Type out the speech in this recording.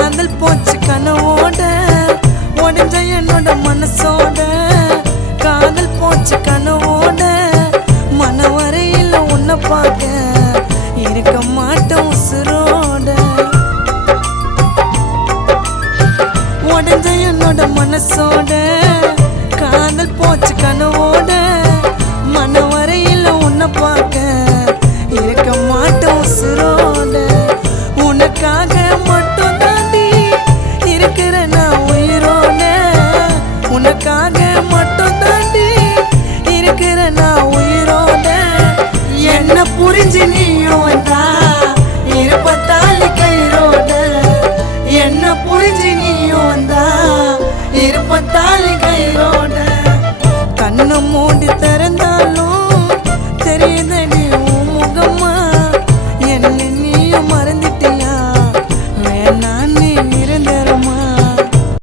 காதல் போச்சு கனவோட உடஞ்ச என்னோட மனசோட காதல் போச்சு கனவோட மனவரையில் உன்னை பார்க்க இருக்க மாட்டோம் உசுரோட உடஞ்ச என்னோட மனசோட